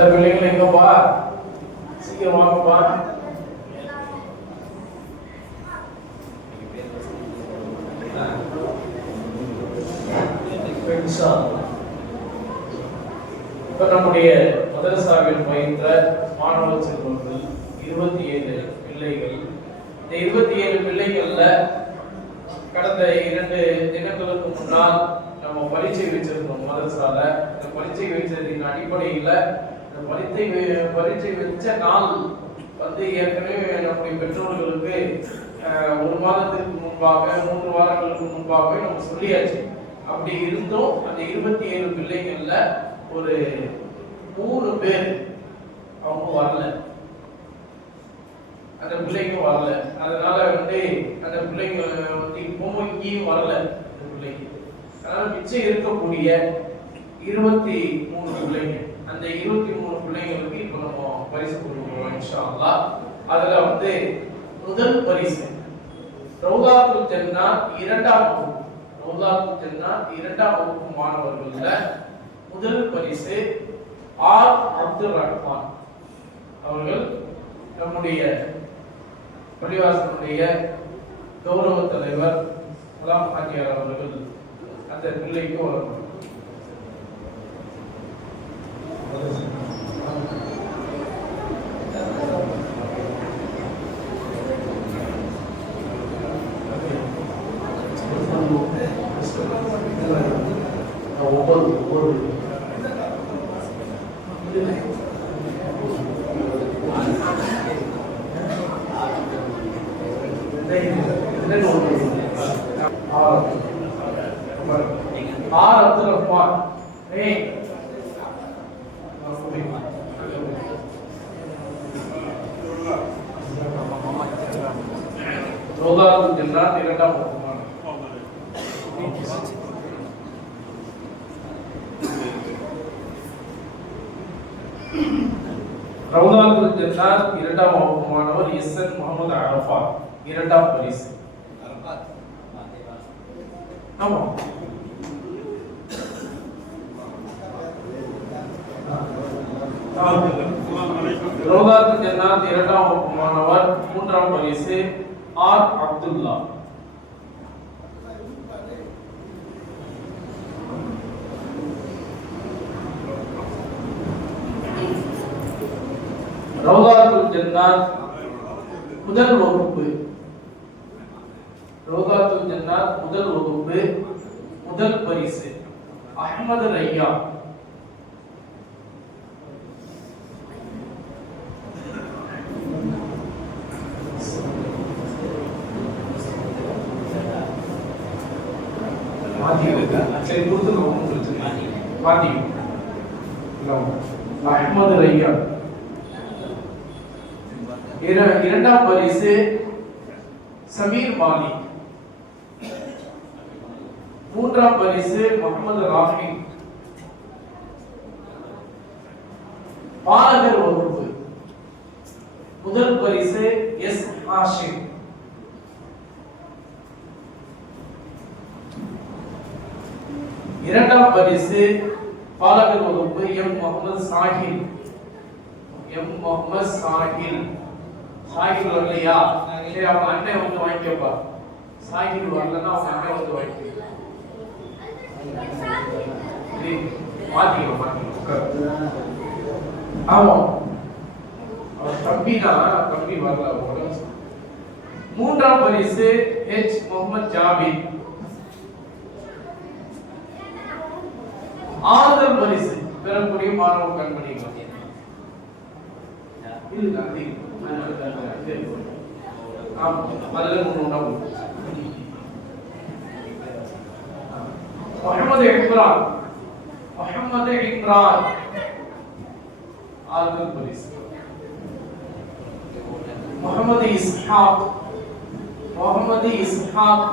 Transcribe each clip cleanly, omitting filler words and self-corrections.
இந்த பிள்ளைங்களை எங்கப்பா சீக்கிரம் வாங்கப்பா. இப்ப நம்முடைய மதரசாவில் பயின்ற மாணவ செல்வங்கள் 27 பிள்ளைகள். இந்த 27 பிள்ளைகள்ல கடந்த 2 தினங்களுக்கு முன்னால் நம்ம பரீட்சை வச்சிருந்தோம் மதரசால. இந்த பரீட்சை வச்சதின் அடிப்படையில் இந்த பரீட்சை வச்ச நாள் ஏற்கனவே நம்முடைய பெற்றோர்களுக்கு 1 மாதத்திற்கு முன்பாக 3 வாரங்களுக்கு முன்பாகவே நம்ம சொல்லியாச்சு. அப்படி இருந்தும் அந்த 27 பிள்ளைகள்ல ஒரு 3 பேர் அவங்க வரல, அந்த பிள்ளைங்க வரல. அதனால அந்த பிள்ளைங்க இப்பவும் இங்கேயும் வரல அந்த பிள்ளைங்க. அதனால மிச்சம் இருக்கக்கூடிய 23 பிள்ளைங்க, அந்த 23 பிள்ளைங்களுக்கு இப்ப நம்ம பரிசு கொடுக்கிறோம் இன்ஷா அல்லாஹ். அதுல முதல் பரிசு ரௌதாத்துல் ஜன்னா 2ஆம் வகுப்பு, ரௌதாத்துல் ஜன்னா 2ஆம் வகுப்பு மாணவர்கள்ல முதல் பரிசு ஆர் அப்துல் ரஹ்மான் அவர்கள். நம்முடைய பள்ளிவாசலுடைய கௌரவ தலைவர் குலாம் ஹாஜியார் அவர்கள் அந்த பிள்ளைக்கு வழங்கும். ஆர் அப்துல் ரஹ்மான் ரௌதாத்துல் ஜன்னா 2ஆம் வகுப்பு. ரௌதாத்துல் ஜன்னா 2ஆம் வகுப்பு மாணவர் எஸ்என் முகமது அரஃபா 2ஆம் பரிசு. ஆமா, ரௌதாத்துல் ஜன்னா 2ஆம் வகுப்பு மாணவர் 3ஆம் பரிசு ஆர் அப்துல்லா. ரௌதாத்துல் ஜன்னா முதல் வகுப்பு, ரௌதாத்துல் ஜன்னா முதல் வகுப்பு முதல் பரிசு அஹ்மது ரையா. சரி கொடுத்துருக்கோம். அஹ்மது ரையா. 2ஆம் பரிசு சமீர் மாலிக். 3ஆம் பரிசு முகமது ராஃபி. பாலகர் வகுப்பு முதல் பரிசு எஸ் ஆஷிக். 2ஆம் பரிசு பாலகர் வகுப்பு எம் முகமது சாஹில். எம் முகமது சாஹில். சாஹில் வரலையா? சரி, அவங்க அண்ணன் வாங்கிக்கப்பா. சாஹில் வரலன்னா அவங்க அண்ணன் வாங்கிக்க. ஆமா, தம்பினா தம்பி வரல. 3ஆம் பரிசு எச் முகமது ஜாபித். 6ஆம் பரிசு பெறக்கூடிய மாணவ கண்மணிகள் முகமது இம்ரான். முகமது இம்ரான் 6ஆம் பரிசு. முகமது இஸ்ஹாக். முகமது இஸ்ஹாக்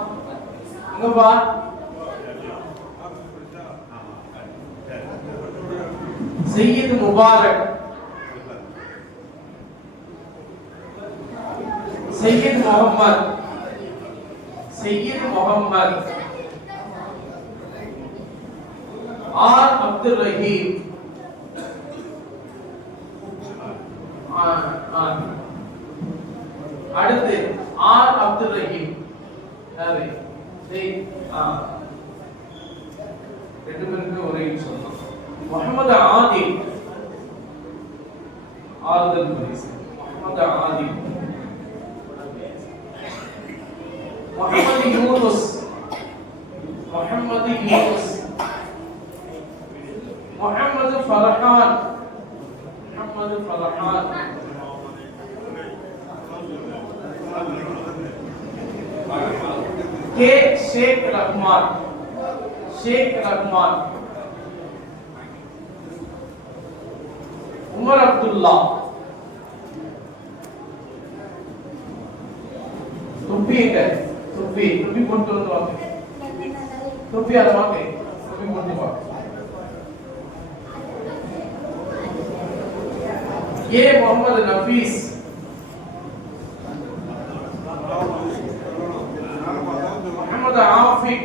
அங்க பா. சையத் முபாரக். சையத் முகமது. சையத் முகமது. ஆர் அப்துல் ரஹீம். அடுத்து ஆர் அப்துல் ரஹீம் யாரு ரெண்டு பேருக்கு ஒரே சொல்லலாம். முகமது ஆதில் ஆறுதல் பரிசு. முகமது ஆதில். முகமது யூனுஸ் முகமது யூனுஸ். முகமது ஃபர்ஹான் முகமது ஃபர்ஹான். के शेख रहमान शेख रहमान. उमर अब्दुल्ला. टोपी है टोपी टोपी बोलते हो तो आप टोपी आ रहा है टोपी बोलते हो ये मोहम्मद नफीस. मोहम्मद आफिक.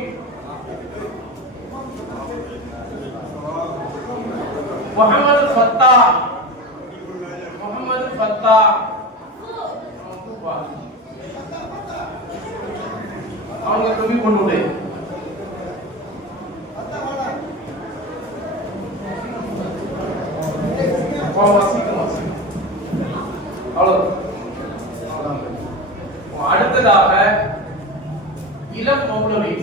मोहम्मद फत्ताह मोहम्मद फत्ताह. அவங்க கவி கொண்டு அடுத்ததாக இளம் மௌலவி.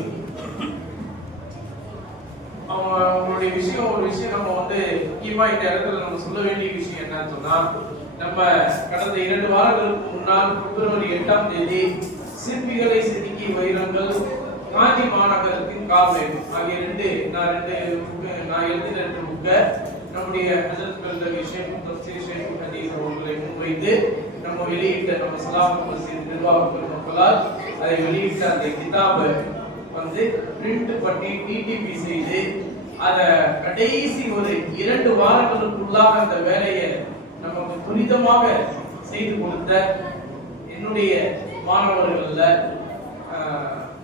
அவங்களுடைய விஷயம் ஒரு விஷயம் நம்ம முக்கியமா இந்த இடத்துல நம்ம சொல்ல வேண்டிய விஷயம் என்னன்னு சொன்னா, நம்ம கடந்த 2 வாரங்களுக்கு முன்னால் பிப்ரவரி 8ஆம் தேதி சிற்பிகளை செதுக்கி வைரங்கள் காஞ்சி மாநகரத்தின் காவல் ஆகிய நான் எழுதின 2 புக்கை நம்முடைய ஹஜரத் விஷயம் தப்சீர் ஷேக் ஹதீஸ் அவர்களை முன்வைத்து நம்ம வெளியிட்ட நம்ம சலாம் மஸ்ஜித் நிர்வாக பெருமக்களால் அதை வெளியிட்ட அந்த கிதாபை பிரிண்ட் பண்ணி டிடிபி செய்து அதை கடைசி ஒரு 2 வாரங்களுக்குள்ளாக அந்த வேலையை நமக்கு துரிதமாக செய்து கொடுத்த என்னுடைய மாணவர்கள்ல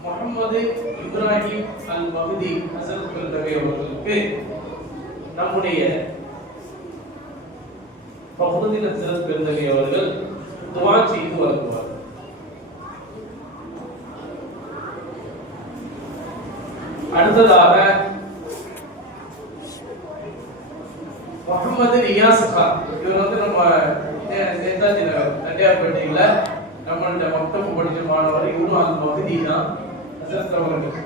முகமது இப்ராஹிம் அல் மஹ்தி ஹசரத் கல்தவி அவர்களுக்கு நம்முடைய பகுதியில் ஹசரத் கல்தவி அவர்கள் துஆ செய்து வருகிறார். அடுத்ததாக முகமது நியாஸ் கான். இவர் நம்ம நேதாஜி நகர் தண்டியார்பேட்டையில நம்மள்ட்ட மக்தப் படிச்ச மாணவர். இவரும் அந்த பகுதி தான் ஹசரத் அவர்கள்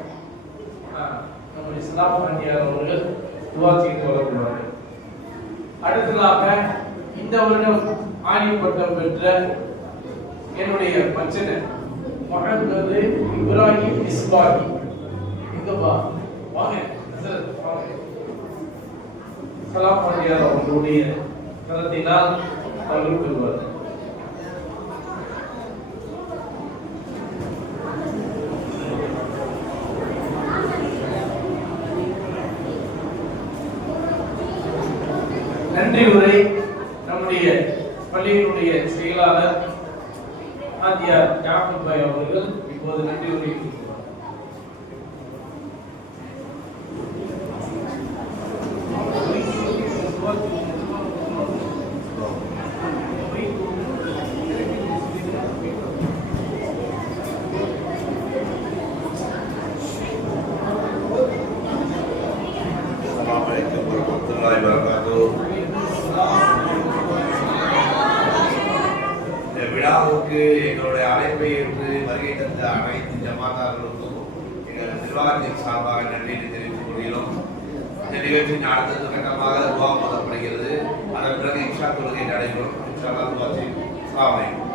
நம்ம இஸ்லாம் கண்டியார் அவர்கள் துஆ செய்து வருகிறார்கள். அடுத்ததாக இந்த வருடம் ஆணி பட்டம் பெற்ற என்னுடைய மச்சன முகமது இப்ராஹிம் இஸ்பாஹி. இங்கப்பா வாங்க ஹசரத் வாங்க. சலாம் கண்டியார் அவர்களுடைய கரத்தினால் அவர்கள் பெறுவார். நன்றி உரை நம்முடைய பள்ளியினுடைய செயலாளர் ஆதியார் யாக்கூப் பாய் அவர்கள் இப்போது நன்றி உரை விழாவுக்கு எங்களுடைய அழைப்பை ஏற்று வருகை தந்த அனைத்து ஜமாத்தார்களுக்கும் எங்கள் நிர்வாகத்தின் சார்பாக நன்றியை தெரிவித்துக் கொள்கிறோம். இந்த நிகழ்ச்சியின் அடுத்த கட்டமாக துவா போதப்படுகிறது. அதன் பிறகு இன்ஷா தொழுகை நடைபெறும். இன்ஷா அல்லாஹ் துவா செய்யும்.